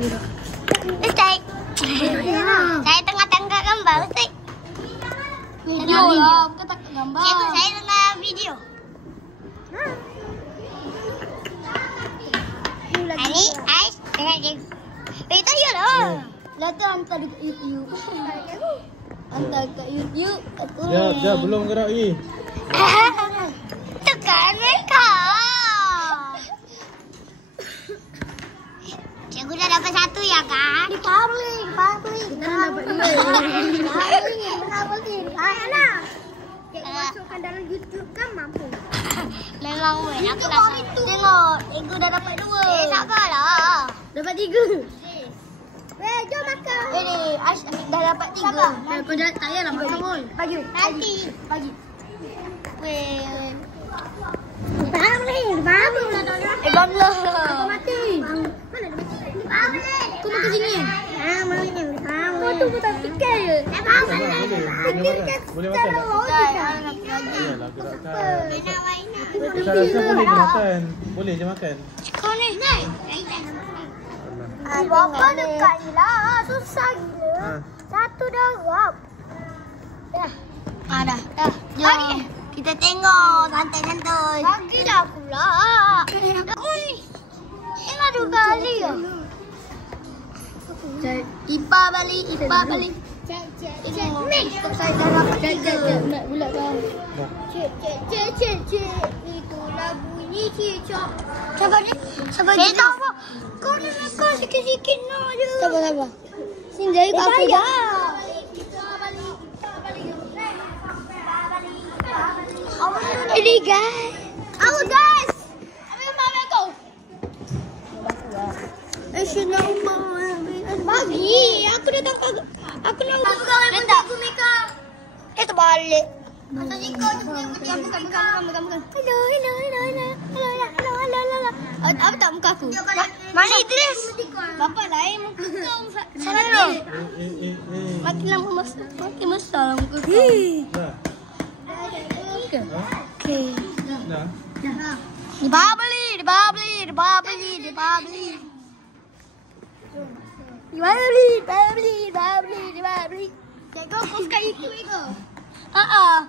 gerak. Ustaz. Saya tengah tangkap gambar, Ustaz. Video lah, bukan tangkap gambar. Cikgu, saya tengah video. Ini Ais dengan cikgu. Tanya lah. Letak hantar dekat YouTube. Hantar dekat YouTube. Jap, belum gerak lagi. Tekan mereka. Cikgu dah dapat satu ya kan? Di public. Kita dapat dua. Mana? Cikgu masukkan dalam YouTube kan mampu. Memang weh, aku dah tengok. Cikgu dah dapat dua. Sabarlah. Dapat tiga. Jom makan. Ini Ais dah dapat tiga. Kau jangan tak payahlah makan pun. Pagi. Pagi. Weh. Banglah. Banglah. Kau mati. Mana dia mati? Kau makan sini. Kau tu tak fikir je. Boleh makan tak? Iyalah, gerakkan. Saya rasa boleh je makan. Boleh je makan. Kau ni. Bapa dekat je lah. Susah gila. Satu darab. Dah. Dah. Jom. Kita tengok santai-santai. Bagilah pula. Ui. Ini dua kali ke? Ipa balik. Cik. Saya dah dapat tiga. Nak bulatkan. Cik. Itulah bunyi cicak. Sabar ni. Saya tahu apa. Kau nak makan sikit-sikit nak je. Sabar. Sini jadi kat aku dah. Ini guys. Aku guys. Ambil mama kau. Asyik nak Bagi. Aku dah tangkap. Aku nak kau yang putih aku Mika. Terbalik. Masa ni kau tu punya putih aku bukan. Hello. Apa tak muka aku? Mana Idris? Bapak lain muka kau. Sana dulu. Makin lama makin besar muka kau. Dah. Okey. Dah. Di babli. Cikgu kau suka itu ke? Ha.